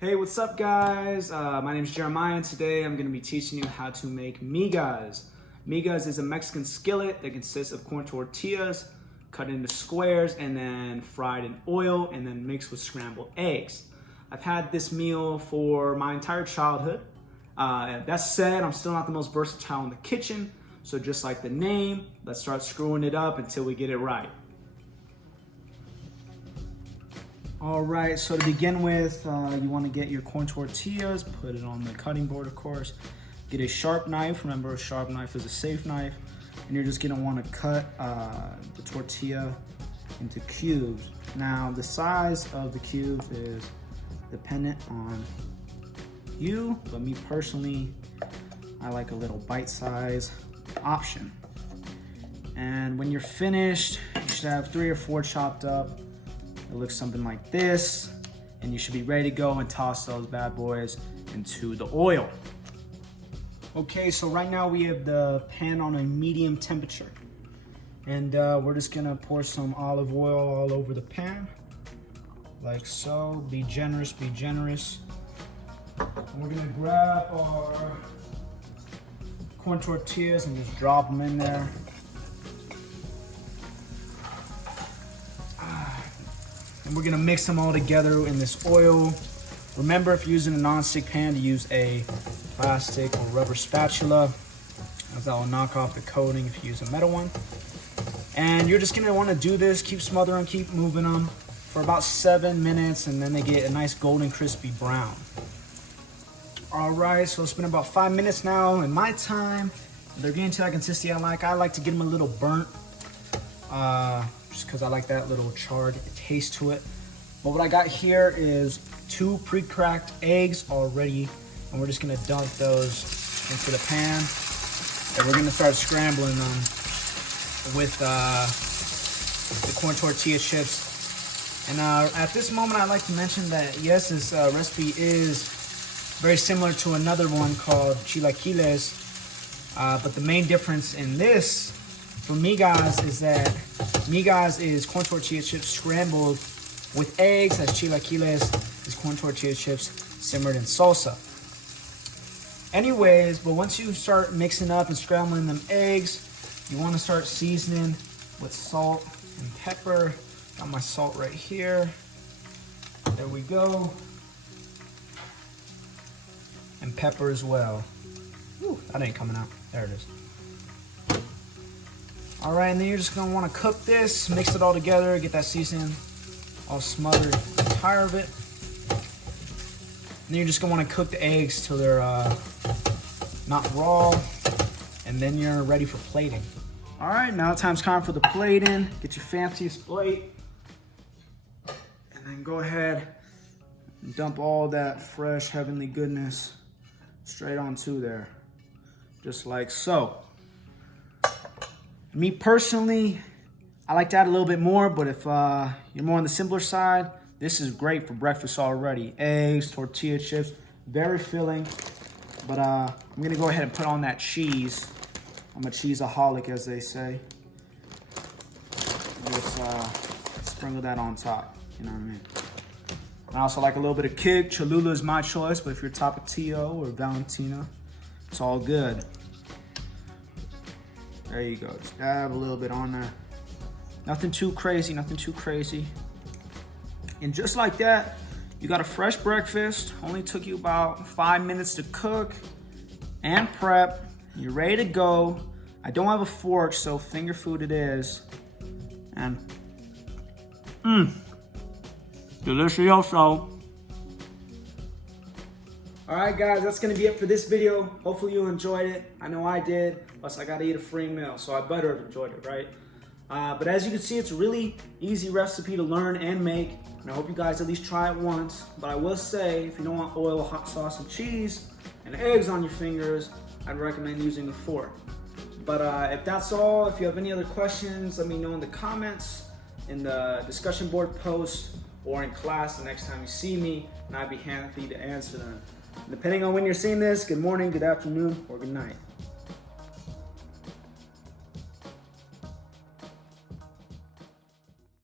Hey, what's up guys? My name is Jeremiah and today I'm going to be teaching you how to make migas. Migas is a Mexican skillet that consists of corn tortillas cut into squares and then fried in oil and then mixed with scrambled eggs. I've had this meal for my entire childhood. That said, I'm still not the most versatile in the kitchen, so just like the name, let's start screwing it up until we get it right. All right, so to begin with, you want to get your corn tortillas, put it on the cutting board, of course. Get a sharp knife. Remember, a sharp knife is a safe knife. And you're just gonna want to cut the tortilla into cubes. Now, the size of the cubes is dependent on you, but me personally, I like a little bite-size option. And when you're finished, you should have 3 or 4 chopped up. It looks something like this, and you should be ready to go and toss those bad boys into the oil. Okay, so right now we have the pan on a medium temperature, and we're just gonna pour some olive oil all over the pan, like so. Be generous, be generous. And we're gonna grab our corn tortillas and just drop them in there. And we're gonna mix them all together in this oil. Remember, if you're using a non-stick pan, to use a plastic or rubber spatula, as that will knock off the coating if you use a metal one. And you're just gonna wanna do this, keep smothering, keep moving them for about 7 minutes, and then they get a nice golden crispy brown. All right, so it's been about 5 minutes now. In my time, they're getting to that consistency I like to get them a little burnt. Just because I like that little charred taste to it. But what I got here is 2 pre-cracked eggs already, and we're just gonna dump those into the pan, and we're gonna start scrambling them with the corn tortilla chips. And at this moment, I'd like to mention that yes, this recipe is very similar to another one called chilaquiles, but the main difference in this for migas is that migas is corn tortilla chips scrambled with eggs, as chilaquiles is corn tortilla chips simmered in salsa. Anyways, but once you start mixing up and scrambling them eggs, you want to start seasoning with salt and pepper. Got my salt right here. There we go. And pepper as well. Ooh, that ain't coming out. There it is. All right, and then you're just gonna wanna cook this, mix it all together, get that seasoning all smothered, entire of it. And then you're just gonna wanna cook the eggs till they're not raw, and then you're ready for plating. All right, now time's time for the plating. Get your fanciest plate, and then go ahead and dump all that fresh, heavenly goodness straight onto there, just like so. Me personally, I like to add a little bit more, but if you're more on the simpler side, this is great for breakfast already. Eggs, tortilla chips, very filling. But I'm gonna go ahead and put on that cheese. I'm a cheeseaholic, as they say. Just sprinkle that on top, you know what I mean? I also like a little bit of kick. Cholula is my choice, but if you're Tapatio or Valentina, it's all good. There you go, just dab a little bit on there. Nothing too crazy, nothing too crazy. And just like that, you got a fresh breakfast. Only took you about 5 minutes to cook and prep. You're ready to go. I don't have a fork, so finger food it is. And, delicioso. All right, guys, that's gonna be it for this video. Hopefully you enjoyed it. I know I did. Plus, I gotta eat a free meal, so I better have enjoyed it, right? But as you can see, it's a really easy recipe to learn and make, and I hope you guys at least try it once. But I will say, if you don't want oil, hot sauce, and cheese, and eggs on your fingers, I'd recommend using a fork. But if that's all, if you have any other questions, let me know in the comments, in the discussion board post, or in class the next time you see me, and I'd be happy to answer them. Depending on when you're seeing this, good morning, good afternoon, or good night.